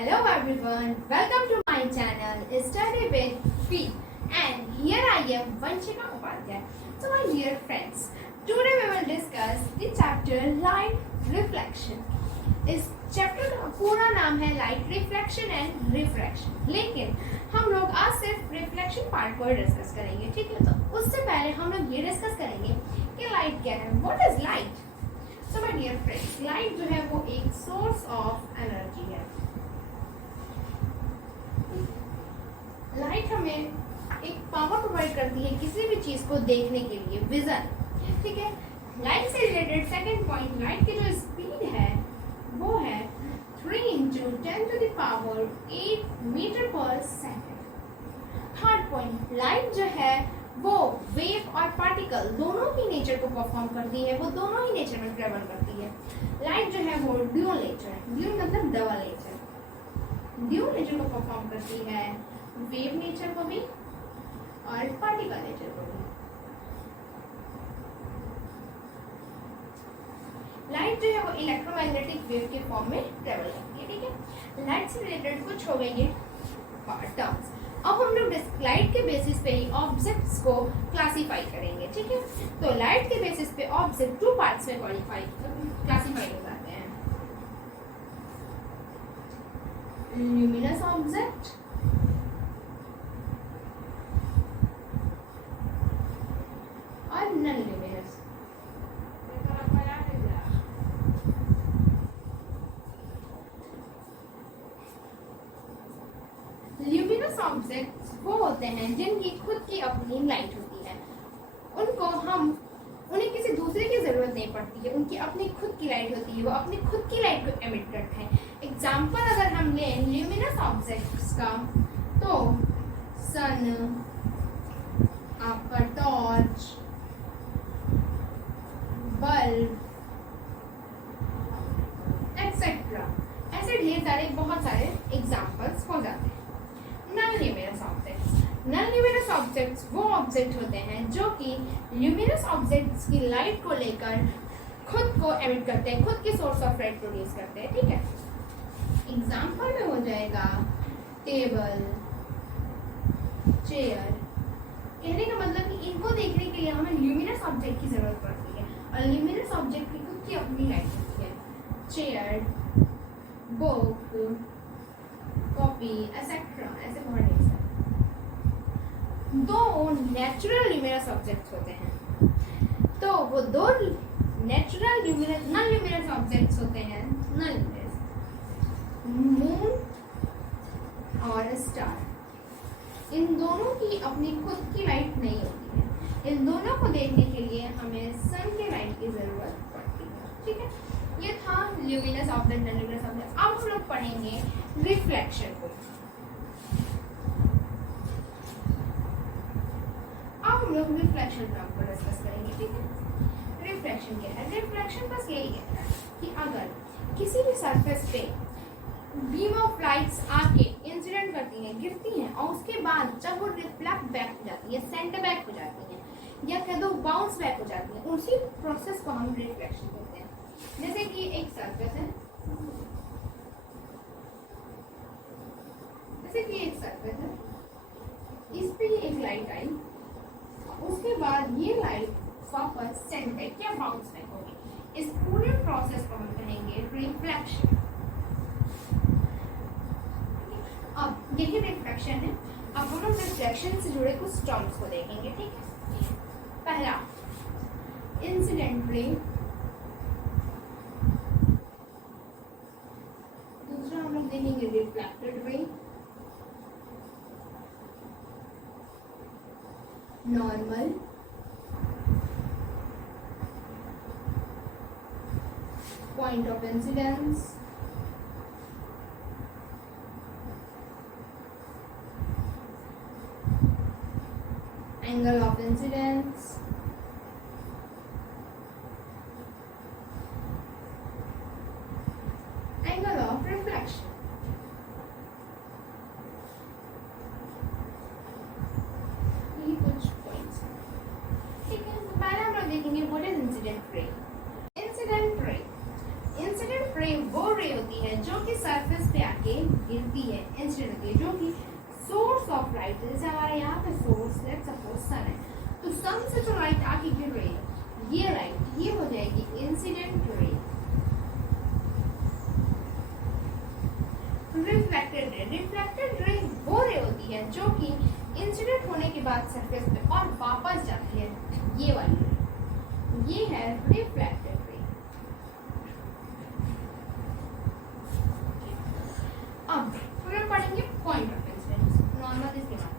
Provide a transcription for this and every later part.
Hello everyone, welcome to my channel Study with Fee, and here I am Vanshika Upadhyay. So my dear friends, today we will discuss the chapter Light Reflection. इस chapter का पूरा नाम है light reflection and refraction, लेकिन हम लोग आज सिर्फ रिफ्लेक्शन पार्ट को डिस्कस करेंगे, ठीक है। तो उससे पहले हम लोग ये डिस्कस करेंगे कि लाइट क्या है, what is light. So my dear friends, light जो है वो एक सोर्स ऑफ एनर्जी है। लाइट हमें एक पावर प्रोवाइड करती है किसी भी चीज को देखने के लिए, विजन, ठीक है। लाइट से रिलेटेड सेकंड पॉइंट, लाइट की जो स्पीड है वो है 3 × 10⁸ मीटर पर सेकेंड। थर्ड पॉइंट, लाइट जो है वो वेव और पार्टिकल दोनों ही नेचर को परफॉर्म करती है, वो दोनों ही नेचर में ट्रेवल करती है। लाइट जो है वो ड्यूल नेचर है, ड्यूल मतलब डबल नेचर, ड्यूल नेचर को परफॉर्म करती है, वेव नेचर को भी और पार्टिकल नेचर को भी। लाइट जो है वो इलेक्ट्रोमैग्नेटिक वेव के फॉर्म में ट्रेवल करती है, ठीक है। लाइट से रिलेटेड कुछ हो गए ये टर्म्स। अब हम लोग लाइट के बेसिस पे ही ऑब्जेक्ट्स को क्लासिफाई करेंगे, ठीक है। तो लाइट के बेसिस पे ऑब्जेक्ट 2 पार्ट्स में क्लासिफाई हो जाते हैं, ल्यूमिनस ऑब्जेक्ट और नॉन ल्यूमिनस। ल्यूमिनस ऑब्जेक्ट्स वो होते हैं जिनकी खुद की अपनी लाइट होती है, उन्हें किसी दूसरे की जरूरत नहीं पड़ती है, उनकी अपनी खुद की लाइट होती है, वो अपनी खुद की लाइट को एमिट करते हैं। एग्जाम्पल अगर हम लें ल्यूमिनस ऑब्जेक्ट्स का, तो सन, आपका टॉर्च, बल्ब एक्सेट्रा, ऐसे ढेर सारे बहुत सारे एग्जाम्पल्स हो जाते हैं। Non luminous objects, non luminous objects वो ऑब्जेक्ट होते हैं जो कि ल्यूमिनस ऑब्जेक्ट्स की लाइट को लेकर खुद को एमिट करते हैं, खुद की सोर्स ऑफ लाइट प्रोड्यूस करते हैं, ठीक है। एग्जाम्पल में हो जाएगा टेबल, चेयर। कहने का मतलब कि इनको देखने के लिए हमें ल्यूमिनस ऑब्जेक्ट की जरूरत पड़ती है, और ल्यूमिनस ऑब्जेक्ट की खुद की अपनी लाइट होती है। चेयर, बुक, कॉपी एक्सेट्रा, ऐसे बहुत ढेर सारे। दो नेचुरल ल्यूमिनस ऑब्जेक्ट्स होते हैं, तो वो दो natural luminous non luminous objects होते हैं, नॉन ल्यूमिनस, मून और स्टार। इन दोनों की अपनी खुद की लाइट नहीं होती है, इन दोनों को देखने के लिए हमें सन की लाइट की जरूरत पड़ती है, ठीक है। ये था luminous object, non luminous object. अब हम लोग पढ़ेंगे रिफ्लेक्शन को। अब हम लोग रिफ्लेक्शन टर्म को डिस्कस करेंगे, ठीक है। रिफ्लेक्शन क्या है? रिफ्लेक्शन बस यही कहता है कि अगर किसी भी सरफेस पे बीम ऑफ लाइट्स आके इंसिडेंट करती हैं, गिरती हैं, और उसके बाद जब वो रिफ्लेक्ट बैक हो जाती है, सेंटर बैक हो जाती है, या कह दो बाउंस बैक हो जाती है, उसी प्रोसेस को हम रिफ्लेक्शन कहते हैं। जैसे कि एक सरफेस है, जैसे कि एक सरफेस है, इस पे एक लाइट आई, उसके बाद ये लाइट वापस सेंटर बैक या बाउंस बैक होगी। इस पूरे प्रोसेस को हम कहेंगे रिफ्लेक्शन। अब यही रिफ्लेक्शन है। अब हम लोग रिफ्लेक्शन से जुड़े कुछ टर्म्स को देखेंगे, ठीक है। पहला इंसिडेंट रे, दूसरा हम लोग देखेंगे reflected ray, normal, point of incidence, angle of incidence, angle of reflection। ये कुछ पॉइंट्स हैं, ठीक है। तो पहले हम लोग देखेंगे what is incident ray. Incident ray वो रे होती है जो कि सरफेस पे आके गिर करती है, जो कि सोर्स ऑफ लाइट, जैसे हमारे यहाँ पे सोर्स लेट्स सपोज सन है, तो सन से जो लाइट आके गिर रही है, ये लाइट ये हो जाएगी इंसिडेंट रे। रिफ्लेक्टेड रे वो रे होती है जो कि इंसिडेंट होने के बाद सरफेस पे और वापस जाती है, ये वाली रे, ये है रिफ्लेक्टेड रे। अब हम पढ़ेंगे पॉइंट ऑफ इंसिडेंस। नॉर्मल इसके बाद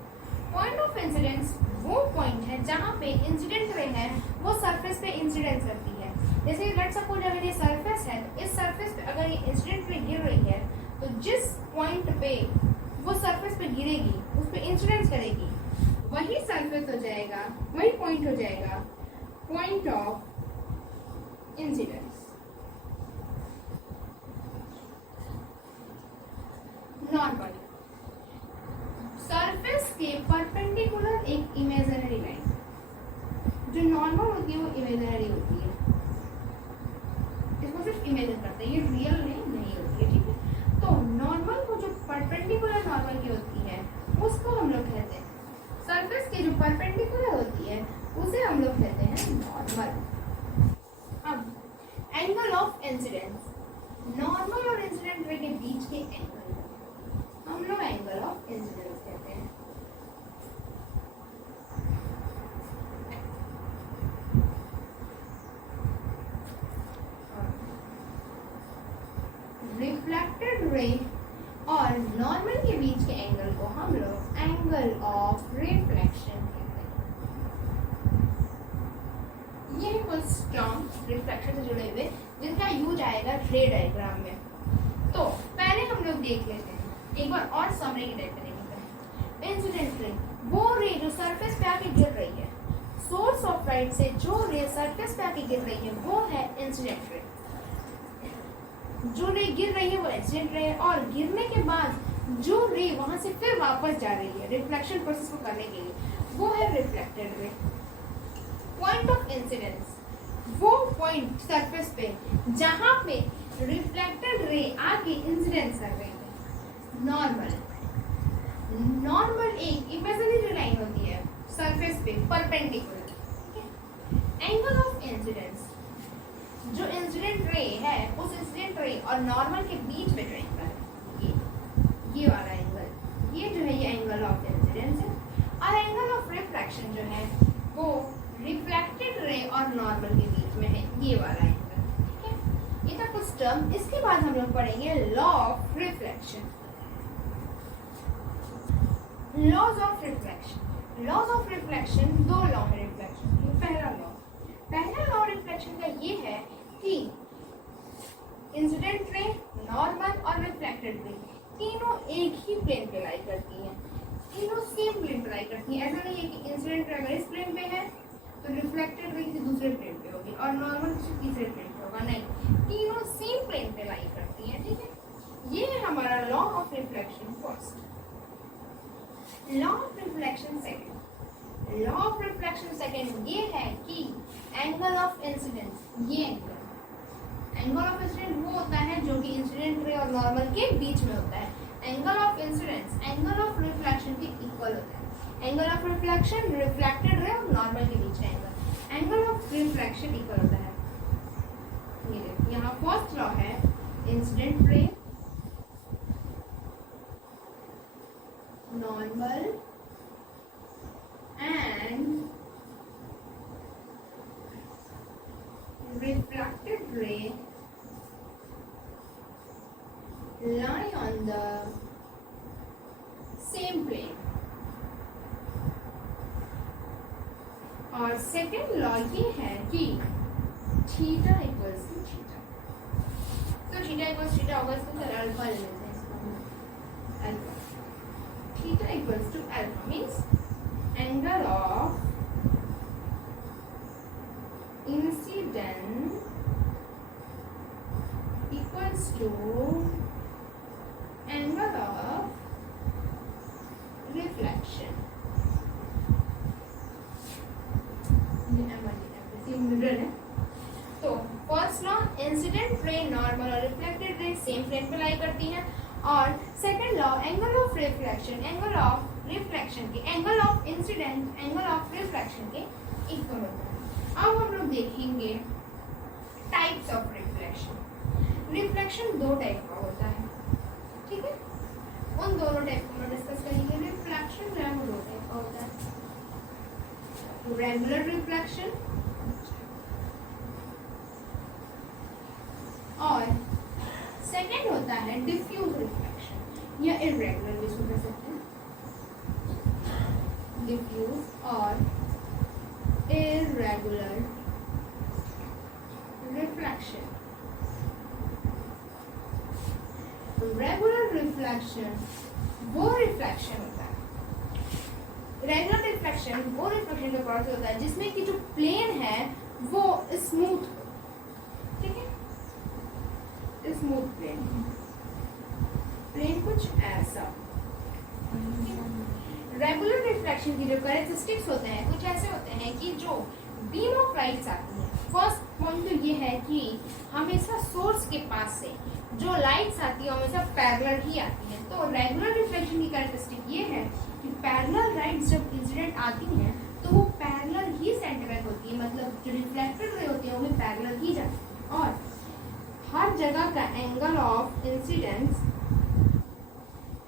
पॉइंट ऑफ इंसिडेंस वो पॉइंट है जहाँ पे इंसिडेंट रे है वो सरफेस पे इंसिडेंस करती है। जैसे लेट्स सपोज अगर ये सरफेस है, तो इस सरफेस पे अगर ये इंसिडेंट रे गिर रही है, तो जिस पॉइंट पे वो सरफेस पे गिरेगी उस पे इंसिडेंस करेगी, वही सरफेस हो जाएगा, वही पॉइंट हो जाएगा point of incidence. Normal surface के परपेंडिकुलर एक इमेजिनरी लाइन, जो नॉर्मल होती है वो इमेजिनरी होती है, इसको सिर्फ इमेजिन करते हैं, ये रियल नहीं होती है, ठीक है। तो नॉर्मल को जो परपेंडिकुलर नॉर्मल की होती है उसको हम लोग कहते हैं, सरफेस के जो परपेंडिकुलर होती है उसे हम लोग कहते हैं नॉर्मल। अब एंगल ऑफ इंसिडेंस, नॉर्मल और इंसिडेंट रे के बीच के एंगल हम लोग एंगल ऑफ इंसिडेंस कहते हैं। रिफ्लेक्टेड रे और नॉर्मल के बीच के एंगल को हम लोग एंगल ऑफ रिफ्लेक्शन कहते हैं। ये कुछ टर्म्स रिफ्लेक्शन से जुड़े हुए जिनका यूज आएगा रे डायग्राम में। तो पहले हम लोग देख लेते हैं एक बार और समरी की टाइप करेंगे। इंसिडेंट रे वो रे जो सरफेस पे आके गिर रही है, सोर्स ऑफ लाइट से जो रे सरफेस पे आके गिर रही है वो है इंसिडेंट रे। जो रे गिर रही है वो इंसिडेंट रे है, और गिरने के बाद जो रे वहां से फिर वापस जा रही है रिफ्लेक्शन प्रोसेस को करने के लिए, वो है reflected ray. Point of incidence वो पॉइंट सरफेस पे जहां पे रिफ्लेक्टेड रे आके इंसिडेंस कर रही है। नॉर्मल एक इमेजिनरी लाइन होती है सरफेस पे परपेंडिकुलर, ठीक है। एंगल ऑफ इंसिडेंस जो इंसिडेंट रे है उस इंसिडेंट रे और नॉर्मल के बीच में जो एंगल है, ये वाला एंगल, ये जो है ये एंगल ऑफ इंसिडेंस है। और एंगल ऑफ रिफ्लेक्शन जो है वो रिफ्लेक्टेड रे और नॉर्मल के बीच में है, ये वाला एंगल, ठीक है। ये था कुछ टर्म। इसके बाद हम लोग पढ़ेंगे law of reflection. Laws of reflection, laws of reflection दो लॉ है रिफ्लेक्शन के। पहला लॉ रिफ्लेक्शन का ये है कि इंसिडेंट रे, नॉर्मल और रिफ्लेक्टेड रे तीनों एक ही प्लेन पे लाई करती हैं, तीनों सेम प्लेन पे लाई करती हैं। ऐसा नहीं है कि इंसिडेंट रे अगर इस प्लेन पे है तो रिफ्लेक्टेड रे किसी दूसरे प्लेन पे होगी और नॉर्मल किसी तीसरे प्लेन पे होगा, नहीं, तीनों सेम प्लेन पे लाई करती हैं, ठीक है। ये है हमारा law of reflection first. Law of reflection second, law of reflection second ये है कि एंगल ऑफ इंसिडेंस, ये एंगल ऑफ इंसिडेंस वो होता है जो कि इंसिडेंट रे और नॉर्मल के बीच में होता है। Angle of incidence angle of reflection के इक्वल होता है। Angle of reflection reflected ray और नॉर्मल के बीच angle, angle of reflection equal होता है। ये देखिए यहाँ फर्स्ट लॉ है incident ray, normal and refracted ray lie on the same plane। और सेकेंड लॉ ये है कि थीटा इक्वल्स टू थीटा, तो थीटा इक्वल्स थीटा होगा, इसको फिर अल्फा ले लेते हैं, इसको alpha, theta equals to alpha means angle of incidence equals to angle of reflection। तो first law incident ray, normal और रिफ्लेक्टेड रे सेम प्लेन पे लाई करती हैं, और second law angle of reflection angle of reflection के, angle of incident angle of reflection के equal होता है। अब हम लोग देखेंगे टाइप्स ऑफ रिफ्लेक्शन। रिफ्लेक्शन दो टाइप का होता है, ठीक है, उन दोनों टाइप को हम डिस्कस करेंगे। रिफ्लेक्शन जो है वो दो टाइप का होता है, रेगुलर रिफ्लेक्शन और सेकंड होता है डिफ्यूज रिफ्लेक्शन या इर्रेगुलर भी इसको कह सकते हैं, डिफ्यूज और इर्रेगुलर रिफ्लेक्शन। रेगुलर रिफ्लेक्शन वो रिफ्लेक्शन होता है, रेगुलर रिफ्लेक्शन वो रिफ्लेक्शन का प्रोसेस होता है जिसमें कि जो प्लेन है वो स्मूथ, ठीक है, स्मूथ प्लेन कुछ ऐसा। रेगुलर रिफ्लेक्शन की जो कैरेक्टरिस्टिक्स होते हैं कुछ ऐसे होते हैं कि जो बीम ऑफ लाइट्स आती है, फर्स्ट पॉइंट तो ये है कि हमेशा सोर्स के पास से जो लाइट्स आती है हमेशा पैरेलल ही आती है। तो रेगुलर रिफ्लेक्शन की कैरेक्टरिस्टिक ये है कि पैरेलल लाइट्स जब इंसिडेंट आती हैं तो वो पैरेलल ही सेंटर होती है, मतलब जो रिफ्लेक्टेड रे होती है वो भी पैरेलल ही जाती है और हर जगह का एंगल ऑफ इंसिडेंस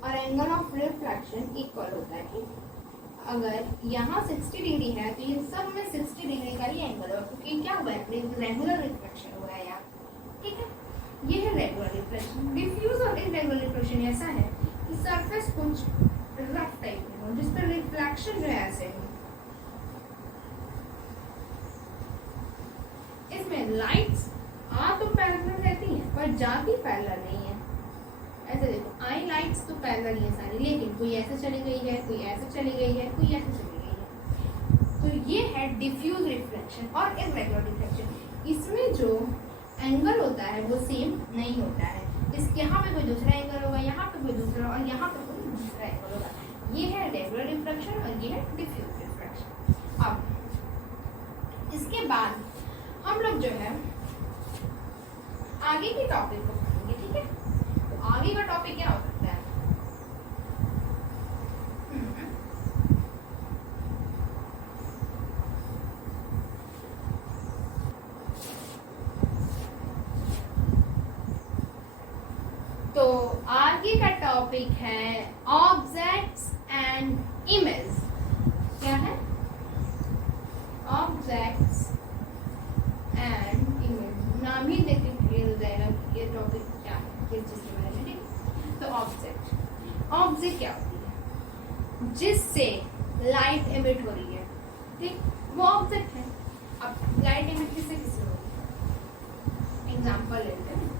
और एंगल ऑफ रिफ्लेक्शन इक्वल होता है। कि अगर यहाँ 60 डिग्री है तो ये सब में 60 डिग्री का ही एंगल होगा, क्योंकि क्या हुआ है, रेगुलर रिफ्लेक्शन हो रहा है यहाँ, ठीक है। ये है रेगुलर रिफ्लेक्शन। डिफ्यूज और इरेगुलर रिफ्लेक्शन ऐसा है कि सरफेस कुछ रफ टाइप में हो जिस पर रिफ्लेक्शन जो है ऐसे हो। इसमें लाइट्स आ तो पैरेलल रहती हैं पर जाती पैरेलल नहीं है। ऐसे देखो आई लाइट्स तो पैरेलल ही है सारी, लेकिन कोई ऐसे चली गई है, कोई ऐसे चली गई है, कोई ऐसे चली गई है। तो ये है डिफ्यूज रिफ्लेक्शन और इरेगुलर रिफ्लेक्शन। इसमें जो एंगल होता है वो सेम नहीं होता है, इस यहाँ पे कोई दूसरा एंगल होगा, यहाँ पे कोई दूसरा और यहाँ पे कोई दूसरा एंगल होगा। ये है रेगुलर रिफ्लेक्शन और ये है डिफ्यूज रिफ्लेक्शन। अब इसके बाद हम लोग जो है आगे के टॉपिक को पढ़ेंगे, ठीक है। तो आगे का टॉपिक क्या हो सकता है, तो आगे का टॉपिक है ऑब्जेक्ट्स एंड इमेज। क्या है, ऑब्जेक्ट्स एंड इमेज। नाम ही देख के क्लियर हो जाएगा कि ये टॉपिक क्या है, किस चीज के बारे में, ठीक। तो ऑब्जेक्ट क्या होती है, जिससे लाइट एमिट हो रही है, ठीक, वो ऑब्जेक्ट है। अब लाइट एमिट किससे किससे हो रही है, एग्जाम्पल लेते हैं,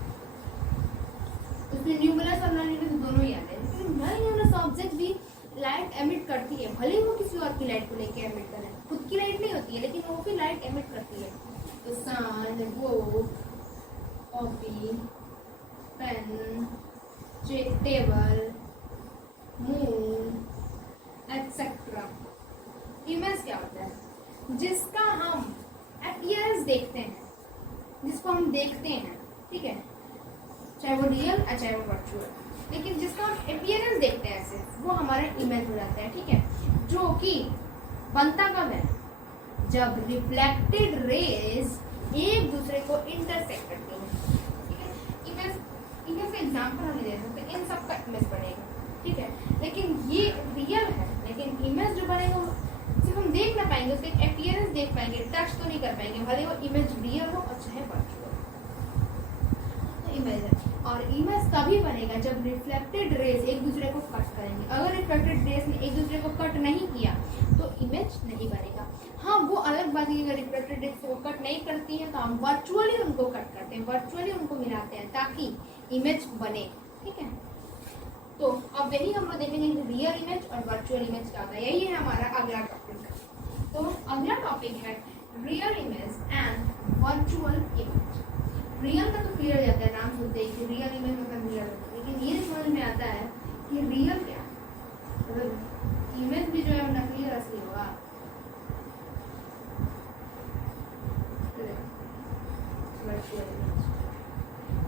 उसमें न्यूक्लियस और नॉन न्यूक्लियस दोनों ही आते हैं, लेकिन नॉन न्यूक्लियस ऑब्जेक्ट भी लाइट एमिट करती है, भले ही वो किसी और की लाइट को लेके एमिट करे, खुद की लाइट नहीं होती है लेकिन वो भी लाइट एमिट करती है। तो sun, book, copy, pen, table, moon etcetera. Image क्या होता है, जिसका हम अपीयरेंस देखते हैं, जिसको हम देखते हैं, ठीक है, चाहे वो रियल या चाहे वो वर्चुअल, लेकिन जिसका हम अपीयरेंस देखते हैं ऐसे, वो हमारा इमेज हो जाता है, ठीक है। जो कि बनता कब है, जब रिफ्लेक्टेड रेज एक दूसरे को इंटरसेक्ट करती हैं, ठीक है। इमेज का एग्जांपल हम दे सकते हैं, इन सब का इमेज बनेगा, ठीक है। लेकिन ये रियल है, लेकिन इमेज जो बनेगा सिर्फ हम देख ना पाएंगे, उसका एक अपीयरेंस देख पाएंगे, टच तो नहीं कर पाएंगे, भले वो इमेज रियल हो और चाहे वर्चुअल। तो इमेज है, और इमेज तभी बनेगा जब रिफ्लेक्टेड रेज एक दूसरे को कट करेंगे। अगर रिफ्लेक्टेड रेज ने एक दूसरे को कट नहीं किया तो इमेज नहीं बनेगा। हाँ, वो अलग बात है, अगर रिफ्लेक्टेड रेज को कट नहीं करती है तो हम वर्चुअली उनको कट करते हैं, वर्चुअली उनको मिलाते हैं ताकि इमेज बने, ठीक है। तो अब यही हम लोग देखेंगे कि रियल इमेज और वर्चुअल इमेज क्या होता है, यही है हमारा अगला टॉपिक। तो अगला टॉपिक है real image and virtual image. Real का तो क्लियर जाता है, नाम सुनते ही कि रियल इमेज मतलब रियल होता है, लेकिन ये समझ में आता है कि रियल क्या है, मतलब इमेज भी जो है नकली और असली होगा।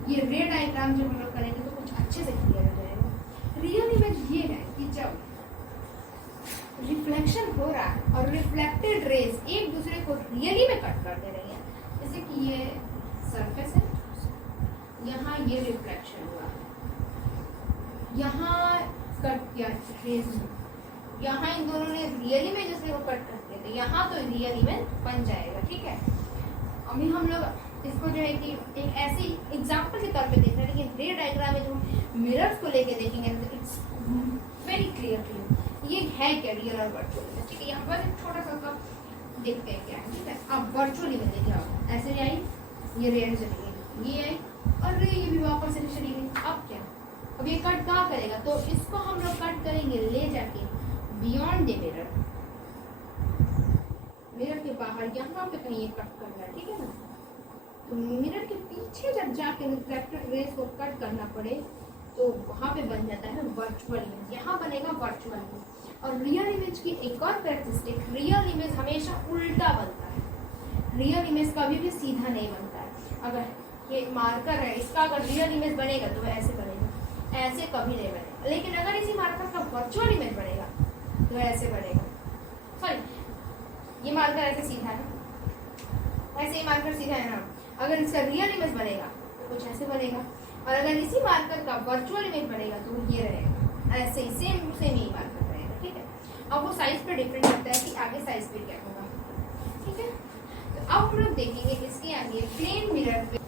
ये रे डायग्राम जब हम लोग करेंगे तो कुछ अच्छे से क्लियर हो जाएगा। रियल इमेज ये है कि रिफ्लेक्टेड रेज एक दूसरे को रियली में कट कर दे रही है। जैसे कि ये सरफेस है, यहाँ ये रिफ्लेक्शन हुआ, यहाँ कट किया रेज, यहाँ इन दोनों ने रियल इमेज दूसरे को कट कर दिया, तो यहाँ तो रियल इमेज बन जाएगा। ठीक है, अभी हम लोग इसको जो है कि एक ऐसी एग्जांपल के तौर पे देख रहे हैं, लेकिन रे डायग्राम में जो मिरर्स को लेके देखेंगे तो it's very clear to you ये है क्या रियल और वर्चुअल। ठीक है, यहाँ पर एक छोटा सा देखते हैं क्या है। ठीक है, अब वर्चुअल इमेज देखिए, आप ऐसे आई, ये रेयर चली गई, ये आई, और ये भी वापस से चली गई। अब क्या, अब ये कट कहाँ करेगा, तो इसको हम लोग कट करेंगे ले जाके बियॉन्ड द मिरर, मिरर के बाहर यहाँ पे कहीं ये कट करना है। ठीक है ना, तो मिरर के पीछे जब जाके रिफ्लेक्टेड रेज को कट करना पड़े तो वहाँ पे बन जाता है वर्चुअल इमेज, यहाँ बनेगा वर्चुअल इमेज। और रियल इमेज की एक और कैरेक्टरिस्टिक, रियल इमेज हमेशा उल्टा बनता है, रियल इमेज कभी भी सीधा नहीं बनता है। अगर ये मार्कर है, इसका अगर रियल इमेज बनेगा तो ऐसे बनेगा, ऐसे कभी नहीं बनेगा। लेकिन अगर इसी मार्कर का वर्चुअल इमेज बनेगा तो ऐसे बनेगा। सॉरी, ये मार्कर ऐसे सीधा है, ऐसे ही मार्कर सीधा है ना, अगर इसका रियल इमेज बनेगा तो कुछ ऐसे बनेगा, और अगर इसी मार्कर का वर्चुअल इमेज बनेगा तो ये रहेगा ऐसे ही, सेम सेम ही मार्कर रहेगा। ठीक है, अब वो साइज पे डिपेंड करता है कि आगे साइज पे क्या होगा। ठीक है, तो अब हम लोग देखेंगे इसके आगे प्लेन मिरर पे,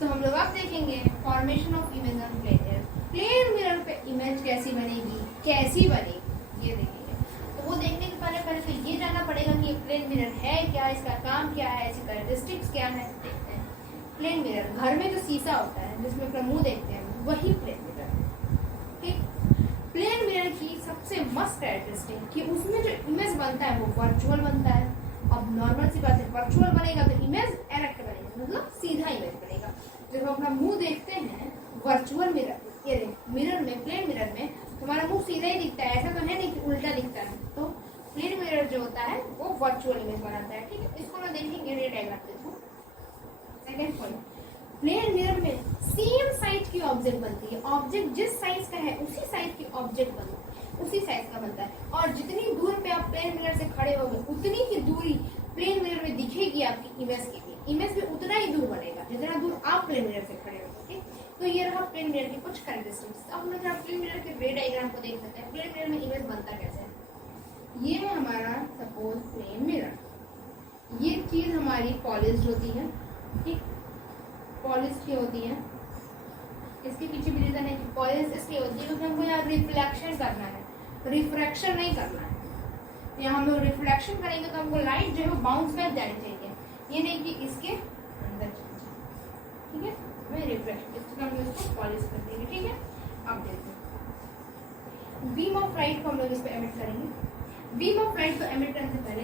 तो हम लोग अब देखेंगे formation of image on plane mirror. Plane mirror पे इमेज कैसी बनेगी, कैसी बनेगी ये देखेंगे। तो वो देखने के पहले पहले तो ये जानना पड़ेगा कि ये प्लेन मिरर है क्या, इसका काम क्या है, इसकी कैरेक्टरिस्टिक्स क्या है। देखते हैं, प्लेन मिरर घर में जो शीशा होता है जिसमें अपना मुंह देखते हैं वही प्लेन मिरर। ठीक, प्लेन मिरर की सबसे मस्त कैरेक्टरिस्टिक कि उसमें जो इमेज बनता है वो वर्चुअल बनता है। अब नॉर्मल सी बात है, वर्चुअल बनेगा तो इमेज एरेक्ट बनेगा, मतलब सीधा इमेज बनेगा। जब हम अपना मुंह देखते हैं वर्चुअल मिरर, ये मिरर में, प्लेन मिरर में हमारा मुंह सीधा ही दिखता है, ऐसा तो है नहीं कि उल्टा दिखता है। तो प्लेन मिरर जो होता है वो वर्चुअल इमेज बनाता है। ठीक है, इसको ना देखेंगे रे डायग्राम के थ्रू। सेकंड पॉइंट, प्लेन मिरर में सेम साइज की ऑब्जेक्ट बनती है, ऑब्जेक्ट जिस साइज का है उसी साइज की ऑब्जेक्ट बनती है, उसी साइज का बनता है। और जितनी दूर पे आप प्लेन मिरर से खड़े होंगे उतनी ही दूरी प्लेन मिरर में दिखेगी आपकी इमेज के लिए, इमेज भी उतना ही दूर बनेगा जितना दूर आप प्लेन मिरर से खड़े होंगे। तो ये रहा प्लेन मिरर की कुछ कैरेक्टरिस्टिक्स। अब हम लोग प्लेन मिरर के रे डायग्राम को देख सकते हैं। प्लेन मिरर में इमेज बनता कैसे है, ये है हमारा सपोज प्लेन मिरर, ये चीज हमारी पॉलिश्ड होती है। ठीक, पॉलिश की होती है, इसके पीछे भी रीजन है कि पॉलिश इसलिए होती है क्योंकि हमको यहाँ रिफ्लेक्शन करना है, रिफ्रैक्शन नहीं करना है। यहाँ हम लोग रिफ्लेक्शन करेंगे तो हमको लाइट जो है वो बाउंस बैक जानी चाहिए, ये नहीं कि इसके अंदर चली जाए। ठीक है, मैं रिफ्लेक्शन, इसको हम लोग इसको पॉलिश कर देंगे। ठीक है, अब देखते हैं बीम ऑफ लाइट को हम लोग इस पर एमिट करेंगे। बीम ऑफ लाइट को एमिट करने से पहले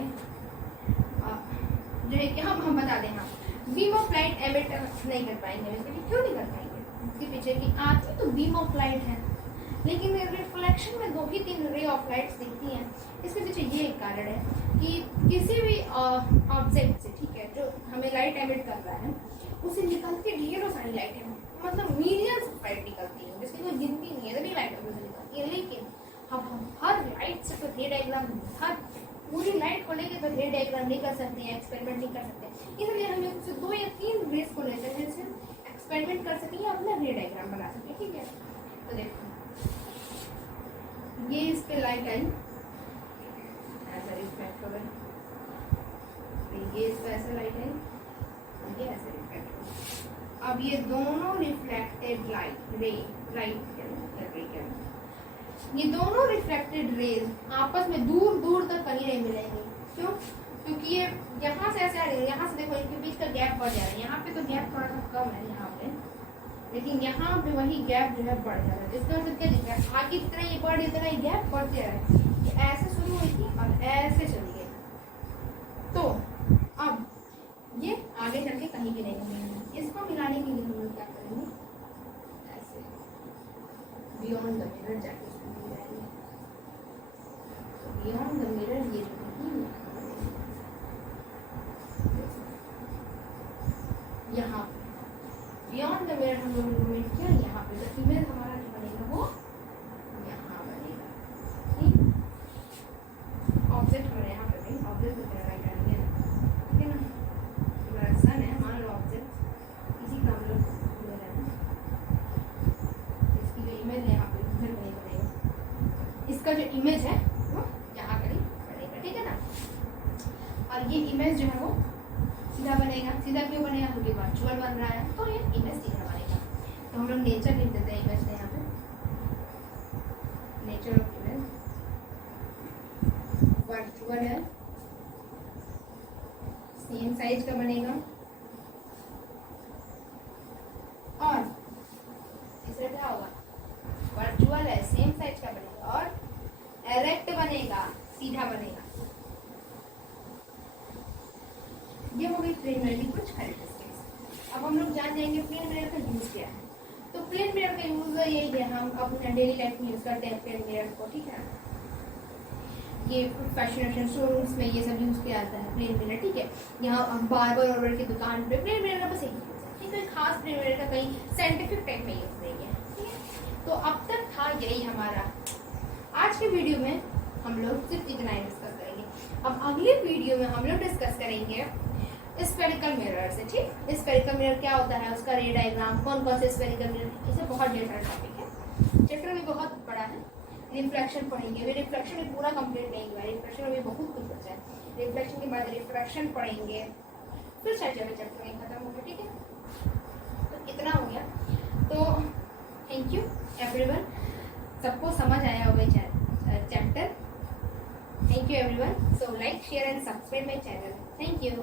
जो है कि हम बता दें, हाँ बीम ऑफ लाइट एमिट नहीं कर पाएंगे। क्यों नहीं कर पाएंगे, इसके पीछे की आती तो बीम ऑफ लाइट है, लेकिन रिफ्लेक्शन में 2 ही 3 रे ऑफ लाइट्स दिखती हैं। इसके पीछे ये एक कारण है कि किसी भी ऑब्जेक्ट से, ठीक है, जो हमें लाइट एमिट कर रहा है उसे निकलती ढेरों सारी लाइट है, मतलब मिलियंस ऑफ लाइट निकलती है, जिसकी कोई गिनती नहीं है, तभी लाइट उसे निकलती है। लेकिन हम हर लाइट से तो रे डायग्राम, हर पूरी लाइट को लेकर तो रे डायग्राम नहीं कर सकते हैं, एक्सपेरिमेंट नहीं कर सकते। इसलिए हम उससे 2 या 3 रेस को लेकर जिससे एक्सपेरिमेंट कर सकें या अपना रे डायग्राम बना सकें। ठीक है, तो देखो ये इस पे लाइट आई, ऐसा रिफ्लेक्ट हो गया, ये इस पे ऐसा लाइट आई, ये ऐसे रिफ्लेक्ट हो गया। अब ये दोनों रिफ्लेक्टेड लाइट ये दोनों रिफ्लेक्टेड रेज आपस में दूर दूर तक कहीं नहीं मिलेंगे। क्यों? क्योंकि ये यहाँ से ऐसे आ रही है, यहाँ से देखो इनके बीच का गैप बढ़ जा रहा है, यहाँ पे तो गैप थोड़ा सा कम है यहाँ पे, लेकिन यहाँ पे वही गैप जो है बढ़ जा रहा है। इसका मतलब क्या दिख रहा है, आगे जितना ये बढ़ इतना ही गैप बढ़ते रहा है। ये ऐसे शुरू हुई थी और ऐसे चली गई, तो अब ये आगे चल के कहीं भी नहीं मिलेंगे। इसको मिलाने के लिए हम लोग क्या करेंगे, ऐसे बियॉन्ड द मिरर जाके बियॉन्ड द मिरर, ये यहाँ बियॉन्ड द मिरर हम लोग मूवमेंट किया, यहाँ पे तो इमेज हमारा जो बनेगा वो यहाँ बनेगा। ठीक, ऑब्जेक्ट हमारे इसका जो इमेज है वो यहाँ करीब बनेगा, ठीक है ना। और ये इमेज जो है वो सीधा बनेगा। सीधा क्यों बनेगा? क्योंकि वर्चुअल बन रहा है, तो ये इमेज सीधा बनेगा। तो हम लोग नेचर लिख देते हैं इमेज में, यहाँ पे नेचर ऑफ इमेज वर्चुअल है, सेम साइज का बनेगा। और इससे क्या होगा? वर्चुअल है, सेम साइज का बनेगा और एरेक्ट बनेगा, सीधा बनेगा। ये हो गई प्लेन मिरर की कुछ कैरेक्टरिस्टिक्स। अब हम लोग जान जाएंगे प्लेन मिरर का यूज क्या है। तो प्लेन मिरर का यूज यही है, हम अपने डेली लाइफ में यूज करते हैं प्लेन मिरर को, ठीक है। ये फैशन शोरूम्स में ये सब यूज किया जाता है प्लेन मिरर, ठीक है। यहाँ बार्बर और की दुकान पे प्लेन मिरर का बस यही यूज है, ठीक है। खास प्लेन मिरर का कहीं साइंटिफिक टाइप में यूज नहीं है, ठीक है। तो अब तक था यही हमारा आज के वीडियो में, हम लोग सिर्फ इतना ही डिस्कस करेंगे। अब अगले वीडियो में हम लोग डिस्कस करेंगे स्फेरिकल मिरर से, ठीक। स्फेरिकल मिरर क्या होता है, उसका रे डायग्राम, कौन कौन से स्फेरिकल मिरर, इसे बहुत डिफरेंट टॉपिक है। चैप्टर भी बहुत बड़ा है। रिफ्लेक्शन पढ़ेंगे, वे रिफ्लेक्शन भी पूरा कंप्लीट नहीं हुआ है, रिफ्लेक्शन में भी बहुत कुछ बचा है। रिफ्लेक्शन के बाद रिफ्रैक्शन पढ़ेंगे, फिर चैप्टर में खत्म होगा, ठीक है। तो इतना हो गया। तो थैंक यू एवरीवन, सबको समझ आया होगा chapter. Thank you everyone. So like share and subscribe my channel. Thank you.